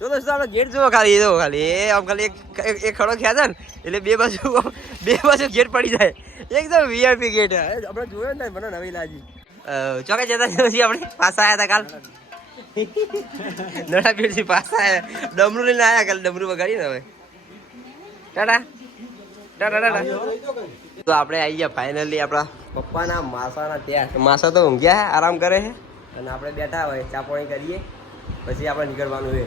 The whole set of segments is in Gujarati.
તો દોસ્તો આપણે ગેટ જોવો ખાલી આમ ખાલી એક ખડો ખ્યા હતા ને એટલે બે બાજુ ગેટ પડી જાય એકદમ વીઆઈપી ગેટ આપણે જોયો ને મને નવી લાગી ચોકે જતા પછી આપણે પાછા આવ્યા હતા કાલ નડા પીરથી પાછા આવ્યા ડમરું લઈને આવ્યા કાલે ડમરું વગાડીને હવે ટાટા તો આપણે આવી ગયા ફાઇનલી આપણા પપ્પાના માસાના ત્યાં માસા તો ઊંઘ્યા આરામ કરે છે અને આપણે બેઠા હોય ચા પાણી કરીએ પછી આપણે નીકળવાનું છે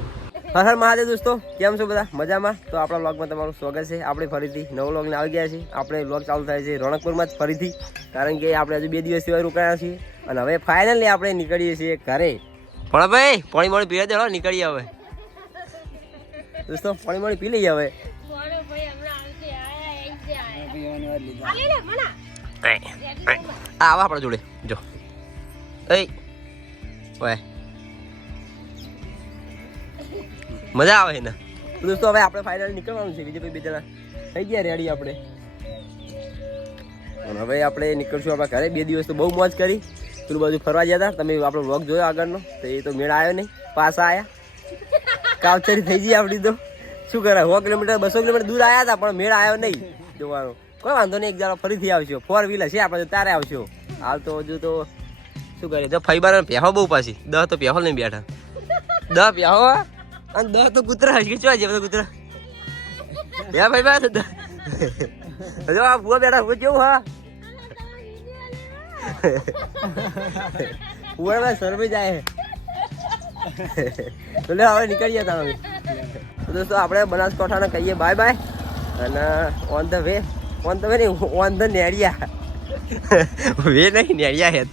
હર હર મહાદેવ દોસ્તો, કેમ છો બધા મજામાં? તો આપણા વ્લોગમાં તમારું સ્વાગત છે. આપણે ફરીથી નવો વ્લોગને આવી ગયા છીએ. આપણે વ્લોગ ચાલુ થાય છે રણકપુરમાં જ ફરીથી, કારણ કે આપણે હજુ 2 દિવસ સિવાય રોકાયા છીએ અને હવે ફાઇનલી આપણે નીકળીએ છીએ ઘરે. પણ ભાઈ પાણી પીવા દેડો, નીકળીએ હવે દોસ્તો. પાણી પી લઈએ હવે. આવા આપણા જોડે જો મજા આવે ને દોસ્તો. હવે આપણે ફાઇનલી નીકળવાનું છે. બીજે 2 જણા થઈ ગયા રેડી આપણે. અને હવે આપણે નીકળશું આપણા ઘરે. 2 દિવસ તો બહુ મોજ કરી. પેલું બાજુ ફરવા ગયા હતા, તમે આપણો વ્લોગ જોયો આગળનો, તો એ તો મેળ આવ્યો નહીં. પાછા આવ્યા કાવચરી થઈ ગઈ આપણી તો. શું કરે, 100 કિલોમીટર 200 કિલોમીટર દૂર આવ્યા હતા પણ મેળ આવ્યો નહીં જોવાનો. કોઈ વાંધો નહીં, એક જણા ફરીથી આવશો. 4 વ્હીલર છે આપણે, તારે આવશો. હાલ તો હજુ તો શું કરીએ, તો ફઈબાર પહેહો બહુ પાછી 10 તો પહેહો લઈને બેઠા. 10 પહેહો અને 10 તો કૂતરા હજી ચો છે બધા કૂતરા. ભાઈ બા જો આ ભૂવા બેઠા ભૂ કેવું હા ભૂવા સરભી જાય. તો લે હવે નીકળીએ તમે. તો દોસ્તો આપણે બનાસકાંઠાને કહીએ બાય બાય અને ઓન ધ વે નહીં, ઓન ધ નેડિયા વે નહીં, નેડિયા હે.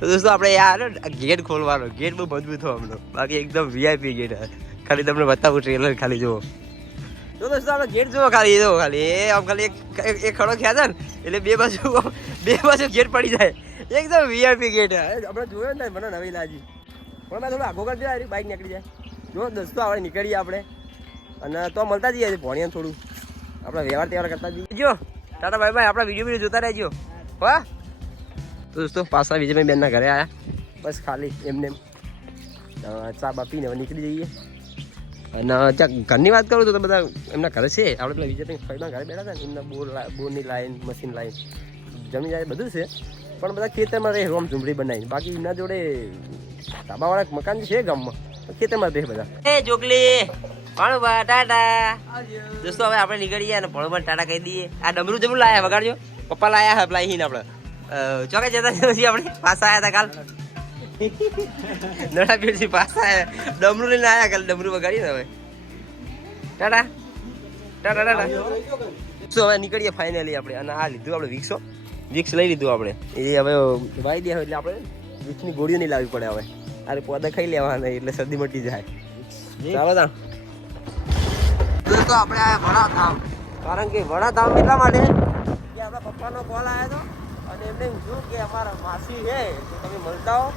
તો દોસ્તો આપણે યાર ગેટ ખોલવાનો, ગેટ બહુ મજબૂત હોય હમણાં, બાકી એકદમ વીઆઈપી ગેટ. ખાલી તમને બતાવું ટ્રેલર ખાલી જુઓ. તો દોસ્તો આપણે ગેટ જુઓ ખાલી આમ ખાલી એક ખડો ખ્યા હતા ને એટલે બે બાજુ ગેટ પડી જાય એકદમ વીઆઈપી ગેટ. આપણે જોયો ને મને નવી લાગી, પણ મેં થોડું આગો કરી દે, બાઇક નીકળી જાય. જો દોસ્તો આપણે નીકળીએ આપણે અને તો મળતા જઈએ ભણ્યા થોડું આપણે વ્યવહાર કરતા જઈએ. જો ટાટા બાય બાય. આપણા વિડીયો જોતા રહેજો હા. તો દોસ્તો પાછા વિજયભાઈ બેનના ઘરે આવ્યા, બસ ખાલી એમને ચા બા પીને નીકળી જઈએ. અને ત્યાં ઘરની વાત કરું તો બધા એમના ઘરે છે. આપણે પેલા વિજયભાઈ ફઈના ઘરે બેઠા હતા ને, એમના બોરની લાઈન, મશીન લાઈન, જમીન જાય બધું છે, પણ બધા ખેતરમાં રહે, રોમ ઝુંપડી બનાવીને. બાકી એમના જોડે ધાબાવાળા મકાન છે ગામમાં, ખેતરમાં રહે બધા. એ જોગલી ભણવા ટાટા. દોસ્તો હવે આપણે નીકળીએ અને ભણવા ટાટા કહી દઈએ. આ ડમરું જમરું લાયા વગાડજો, પપ્પા લાયા અપ્લાય હીને આપણે ચોકે જતા પછી આપણે પાછા આવ્યા હતા કાલ નડા પીરથી પાછા આવ્યા. ડમરું લઈને આવ્યા કાલે, ડમરું વગાડીને હવે ટાટા ટાટા ટાટા. શું હવે નીકળીએ ફાઇનલી આપણે. અને આ લીધું આપણે વિક્સ લઈ લીધું આપણે. એ હવે વાઈ દે એટલે આપણે વિક્સની ગોળીઓ નહીં લાવવી પડે હવે. અરે પોદા ખાઈ લેવાના એટલે શરદી મટી જાય. ચાલો તા દોસ્તો આપણે આવ્યા વડાધામ. કારણ કે વડાધામ એટલા માટે કે આપણા પપ્પાનો કોલ આવ્યો હતો અને એમને શું કે અમારા માસી છે તો તમે મળતા હો.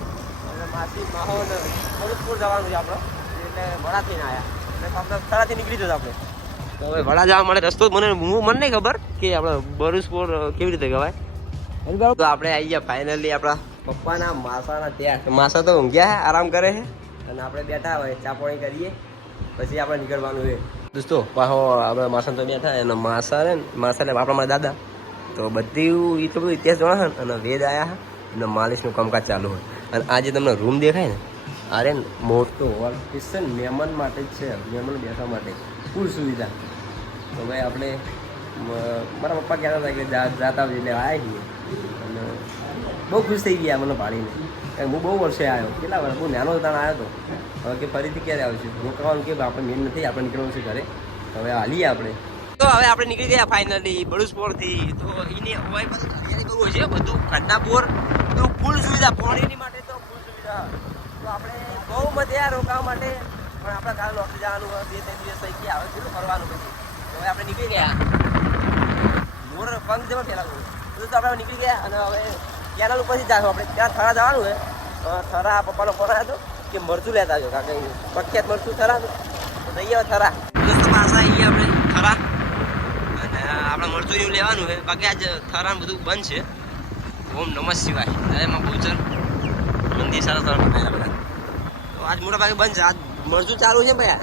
અને માસી માહો ને ભરૂચપુર જવાનું છે આપણે, એટલે વડાથી ના આવ્યા એટલે આપણે થરાથી નીકળી જતા આપણે. તો હવે વડા જવા માટે રસ્તો મને નહીં ખબર કે આપણે ભરૂચપુર કેવી રીતે ગવાય. તો આપણે આવી ગયા ફાઇનલી આપણા પપ્પાના માસાના ત્યાં. માસા તો ઊંઘ્યા આરામ કરે છે અને આપણે બેઠા હોય ચા પાણી કરીએ પછી આપણે નીકળવાનું છે. દોસ્તો પાછો આપણે માસા તો બેઠા અને માસા ને આપણા મારા દાદા તો બધું એટલું બધું ઇતિહાસ જોવા અને વેદ આવ્યા અને માલિશનું કામકાજ ચાલુ હોય. અને આજે તમને રૂમ દેખાય ને, અરે મોટો હોલ કિચન મહેમાન માટે જ છે, મહેમાન બેઠવા માટે ફૂલ સુવિધા. તો ભાઈ આપણે મારા પપ્પા કહેતા હતા કે જાતા એટલે આવ્યા છીએ અને બહુ ખુશ થઈ ગયા મને ભાડીને. કારણ હું બહુ વર્ષે આવ્યો, કેટલા વર્ષ બહુ નાનો તાણ આવ્યો હતો. હવે કે ફરીથી ક્યારે આવશું રોકાવાનું કે આપણે મેન નથી, આપણે નીકળવાનું છે ઘરે. હવે હાલીએ આપણે. તો હવે આપણે નીકળી ગયા ફાઇનલી ભરૂચપુરથી. તો એની હોય બધું તૈયારી કરવું છે, બધું ઘરના બોર તો ફૂલ સુવિધા, પાણીની માટે તો ફૂલ સુવિધા. તો આપણે બહુ મજા રોકાવા માટે, પણ આપણે કાલે નોકરી જવાનું હોય, 2-3 દિવસ થઈ ગયા, હવે કેટલું ફરવાનું પછી. તો હવે આપણે નીકળી ગયા. મોર પંખ જેવા ફેલાવું તો આપણે નીકળી ગયા અને હવે કેનાલ ઉપરથી જાય આપણે. ત્યાં થરા જવાનું હોય. થરા પપ્પાનો ફોન આવ્યો હતો કે મરચું લેતા આવ્યો, કારણ કે પ્રખ્યાત મરચું થરા તો જઈએ હવે થરા. દોસ્તો પાછા આવીએ આપણે થરા અને આપણે મરચું એવું લેવાનું હોય. બાકી આજ થરા બધું બંધ છે. ઓમ નમઃ શિવાય, એમાં બહુચર મંદિર સારા સારા બનાવ્યા બધા. તો આજ મોટા ભાગે બંધ છે, આજ મરચું ચાલુ છે ભાઈ.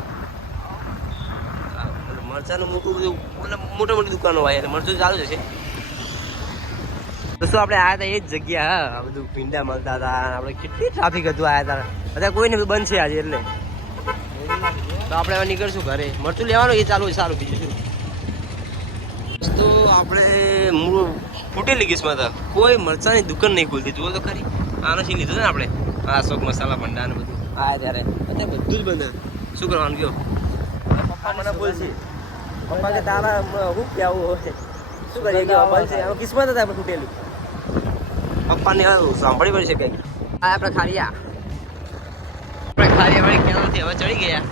મરચાનું મોટું બધું મતલબ મોટી મોટી દુકાનો હોય એટલે મરચું ચાલુ જ છે. દોસ્તો આપણે આવ્યા હતા એ જ જગ્યા. હા, આ બધું ભીંડા મળતા હતા. આપણે કેટલી ટ્રાફિક હતું આવ્યા હતા. અત્યારે કોઈને બંધ છે આજે, એટલે તો આપણે હવે નીકળશું ઘરે. મરચું લેવાનું એ ચાલુ સારું, બીજું શું. તો આપણે ફૂટેલી કિસ્મત હતા, કોઈ મરચાની દુકાન નહીં ખુલતી. જુઓ તો ખરી, આનો સી લીધું ને આપણે, આ શોક મસાલા ભંડાર ને બધું આ ત્યારે અત્યારે બધું જ બંધ. શું કરવાનું કયો? પપ્પા મને બોલશે, પપ્પા કે તારા શું કહેવું હોય, શું કરીએ કે બંધ છે. કિસ્મત હતા આપણે ફૂટેલું. પપ્પાને સાંભળી પડી શકે. આ આપણે ખારિયા વાળી કેનાલથી હવે ચડી ગયા,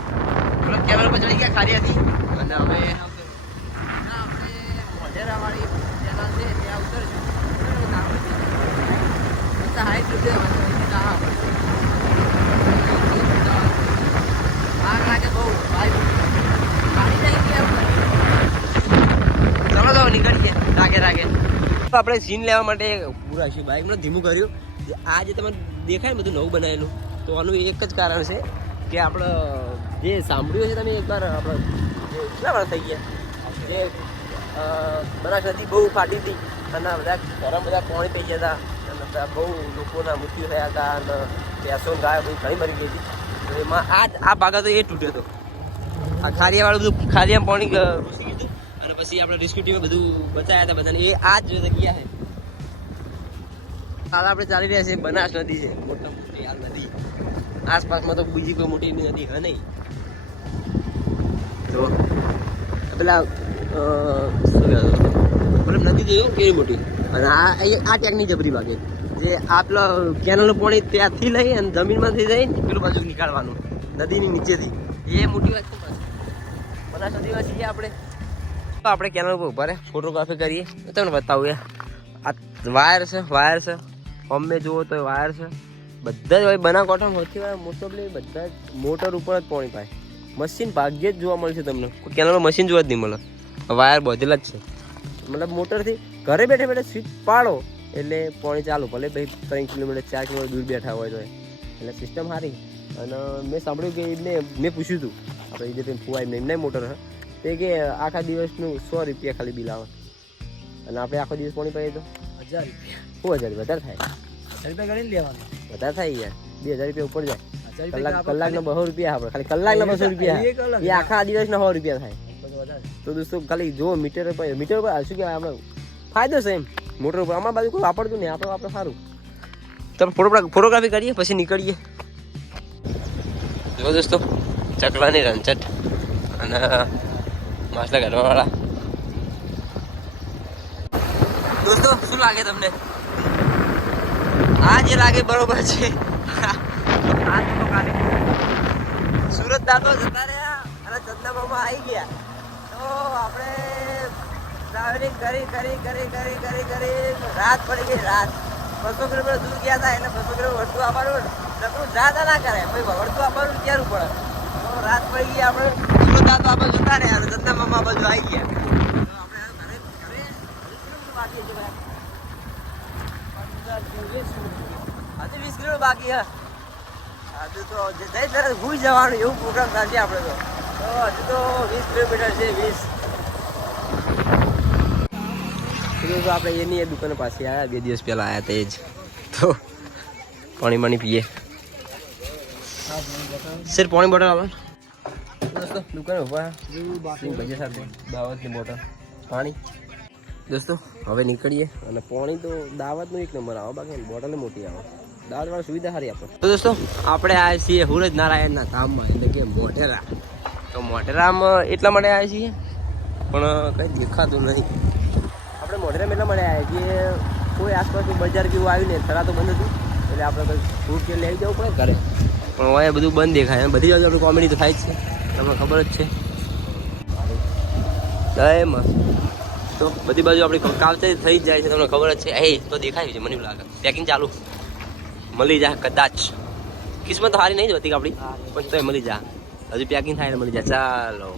મતલબ કેનાલ પર ચડી ગયા ખારિયાથી. અને હવે વાળી કેનાલ છે ત્યાં ઉતરશું. 60 રૂપિયા આગ લાગે બહુ ભાઈ. ચલો તો નીકળીએ રાગે આપણે સીન લેવા માટે પૂરા છે બાઇક માં ધીમું કર્યું. આ જે તમે દેખાય ને બધું નવું બનાવેલું, તો આનું એક જ કારણ છે કે આપણે જે સાંભળ્યું છે તમે એકવાર આપણે કેટલા વાર થઈ ગયા જે બનાસ નદી બહુ ફાટી હતી અને બધા ઘણા બધા પાણી પી ગયા હતા, બહુ લોકોના મૃત્યુ થયા હતા અને ભેંસો ગાયો બધી ઘણી મરી ગઈ હતી. તો એમાં આ ભાગ હતો એ તૂટ્યો હતો. આ ખારિયાવાળું બધું ખારિયામાં પાણી ઘૂસી ગયું હતું અને પછી આપણે રેસ્ક્યુ ટીમે બધું બચાવ્યા હતા બધાને. એ આ જ જગ્યા છે. હાલ આપણે ચાલી રહ્યા છીએ, બનાસ નદી છે મોટા મોટી આ નદી. આસપાસમાં તો બીજી કોઈ મોટી નદી હે નહીં. તો પેલા મતલબ નદી જોયું કેવી મોટી. અને આ ટેકની જબરી ભાગે જે આપલો કેનલનું પાણી ત્યાંથી લઈ અને જમીનમાંથી જઈને પેલું બાજુ નીકાળવાનું નદીની નીચેથી. એ મોટી વાત છે. બનાસ નદીમાં છીએ આપણે કેનલ ઉપર ઉભા રહે ફોટોગ્રાફી કરીએ. તમને બતાવું આ વાયર છે અમે જુઓ તો વાયર છે. બધા જ હોય બનાસકાંઠામાં સૌથી વાર મોસ્ટ ઓફલી બધા જ મોટર ઉપર જ પાણી પાય. મશીન ભાગ્યે જ જોવા મળશે તમને, કેનલમાં મશીન જોવા જ નહીં મળે. વાયર બધેલા જ છે, મતલબ મોટરથી ઘરે બેઠે સ્વિચ પાડો એટલે પાણી ચાલુ. ભલે ભાઈ 3 કિલોમીટર 4 કિલોમીટર દૂર બેઠા હોય તો એટલે સિસ્ટમ સારી. અને મેં સાંભળ્યું કે મેં પૂછ્યું હતું આપણે જે ફુવાય એમને મોટર હે તે કે આખા દિવસનું 100 રૂપિયા ખાલી બિલ આવે. અને આપણે આખો દિવસ પાણી પાઈએ તો 1000 રૂપિયા. 1000 વધારે થાય, 1000 રૂપિયા ગણીને લેવાનું. વધારે થાય યાર, 2000 રૂપિયા ઉપર જાય. કલાકના 200 રૂપિયા આપણે ખાલી કલાકના 200 રૂપિયા એ આખા દિવસના 100 રૂપિયા થાય. તો દોસ્તો ખાલી જો મીટર પર શું કહેવાય આપણે ફાયદો છે એમ. મોટર ઉપર અમારા બાજુ કોઈ વાપરતું નહીં, આપણે સારું. તમે ફોટોગ્રાફી કરીએ પછી નીકળીએ. જો દોસ્તો ચકલાની રંચટ અને માછલા ઘરવાળા. દોસ્તો શું લાગે તમને? આ જે લાગે બરોબર છે. સુરત દાંતો જતા રહ્યા અને ચંદામામાં આવી ગયા. તો આપણે ટ્રાવેલિંગ કરી રાત પડી ગઈ. રાત 200 કિલોમીટર દૂર ગયા હતા એટલે 200 કિલોમીટર વળતું આવવાનું નકરું જાતા ના કરે ભાઈ, વળતું આવવાનું ક્યારું પડે. તો રાત પડી ગઈ. આપણે સુરત દાંતો આપણે જતા રહ્યા અને ચંદામામાં બાજુ આવી ગયા. હજુ 20 કિલોમીટર બાકી હે. હજુ તો જઈ તરત ભૂઈ જવાનું એવું પ્રોગ્રામ થશે આપણે તો હજુ તો 20 કિલોમીટર છે. 20 તો આપણે એની એ દુકાન પાસે આવ્યા 2 દિવસ પહેલા આવ્યા તે જ. તો પાણી પીએ. સર પાણી બોટલ આવે દોસ્તો દુકાન ઉભા ભજીયા સાથે દાવતની બોટલ પાણી. દોસ્તો હવે નીકળીએ અને પાણી તો દાવતનું 1 નંબર આવે, બાકી બોટલ મોટી આવે. દાવતવાળી સુવિધા સારી આપણે. તો દોસ્તો આપણે આવ્યા છીએ સૂરજ નારાયણના ધામમાં એટલે કે મોઢેરા. તો મોઢેરામાં એટલા માટે આવ્યા છીએ પણ કંઈ દેખાતું નહીં. આપણે મોઢેરામાં એટલા માટે આવ્યા કે કોઈ આસપાસનું બજાર જેવું આવ્યું ને, થરા તો બંધ હતું એટલે આપણે કંઈ ફ્રૂટ કે લઈ જવું પડે ઘરે. પણ હવે બધું બંધ દેખાય. બધી બાજુ આપણે કોમેડી તો થાય જ છે, તમને ખબર જ છે. જય મસ્ત. તો બધી બાજુ આપણી કાવચારી થઈ જ જાય છે, તમને ખબર જ છે. એ તો દેખાય છે મને એવું લાગે. પેકિંગ ચાલુ મળી જાય કદાચ. કિસ્મત સારી નહીં જ હોતી આપણી, પણ તો મળી જાય. હજુ પેકિંગ થાય ને મળી જાય. ચાલો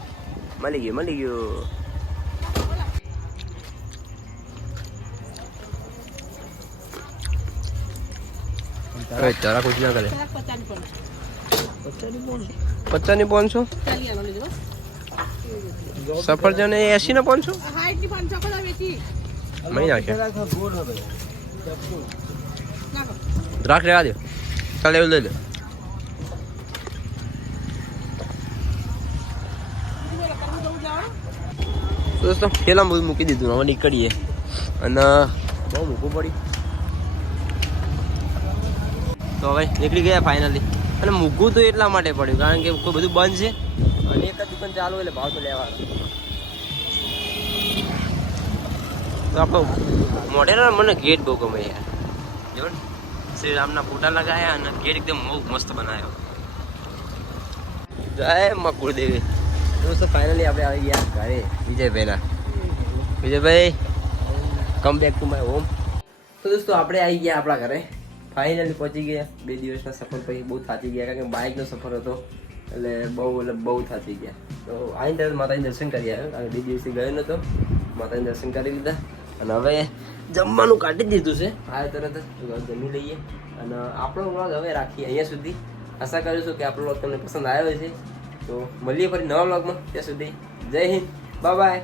મળી ગયું. તારા કુછ ના કરે. 50 ની 500 સફરજન 80 ને 500 મહી નાખે દ્રાક્ષ લેવા દો ચાલ એવું લઈ લો દોસ્તો પેલા બધું મૂકી દીધું હવે નીકળીએ અને બહુ મૂકવું પડી તો હવે નીકળી ગયા ફાઇનલી અને મૂકવું તો એટલા માટે પડ્યું કારણ કે કોઈ બધું બંધ છે અને એક જ દુકાન ચાલુ એટલે ભાવ તો લેવાનો તો આપણો મોઢેરા મને ગેટ બહુ ગમે યાર જો શ્રી રામના ફોટા લગાયા અને ગેટ એકદમ બહુ મસ્ત બનાવ્યો જય માં કુળદેવી દોસ્તો ફાઇનલી આપણે આવી ગયા ઘરે વિજયભાઈ come back to my home તો દોસ્તો આપણે આવી ગયા આપણા ઘરે ફાઇનલી પહોંચી ગયા 2 દિવસના સફર પછી બહુ થાકી ગયા કારણ કે બાઇકનો સફર હતો એટલે બહુ થાકી ગયા તો આવીને તરત માતાજી દર્શન કરી આવ્યો કારણ કે 2 દિવસથી ગયો નહોતો માતાજી દર્શન કરી લીધા અને હવે જમવાનું કાઢી જ દીધું છે આ તરત જ જમી લઈએ અને આપણો વ્લોગ હવે રાખીએ અહીંયા સુધી આશા કરું છું કે આપણો વ્લોગ તમને પસંદ આવ્યો છે તો મળીએ ફરી નવા વ્લોગમાં ત્યાં સુધી જય હિન્દ બાય બાય